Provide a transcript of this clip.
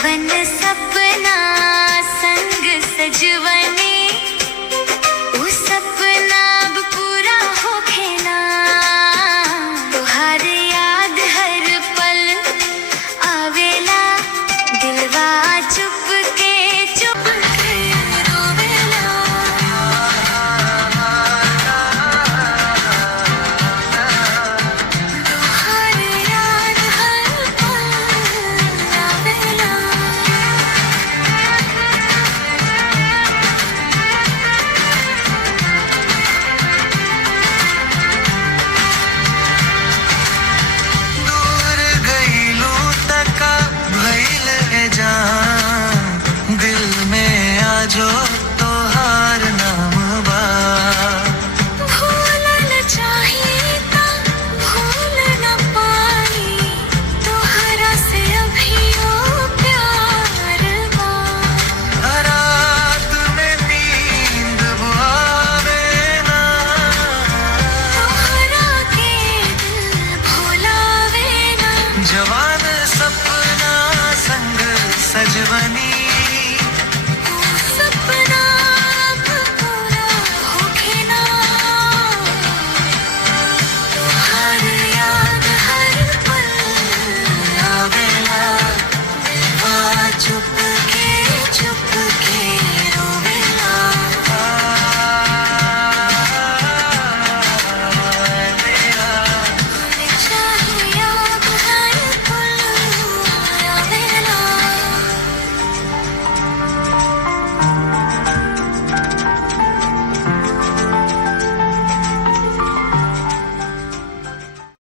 जवन सपना संग सजवने उ सपना अब पूरा होखेला। तोहार याद हर पल आवेला, दिलवा चुप के रोवेला। तोहार याद हर पल आवेला। दूर गईलू तका भइल है जान, दिल में आजो तोहार नाम बा। भूलल चाहिए ता भूल न पाई, तोहरा से अभियो प्यार बा। रात में नींद आवे ना, तोहरा के दिल भुलावे ना। जवान सपना संग सजवनी उ सपना अब पूरा होखेला। तोहार याद हर पल आवेला, दिलवा चुप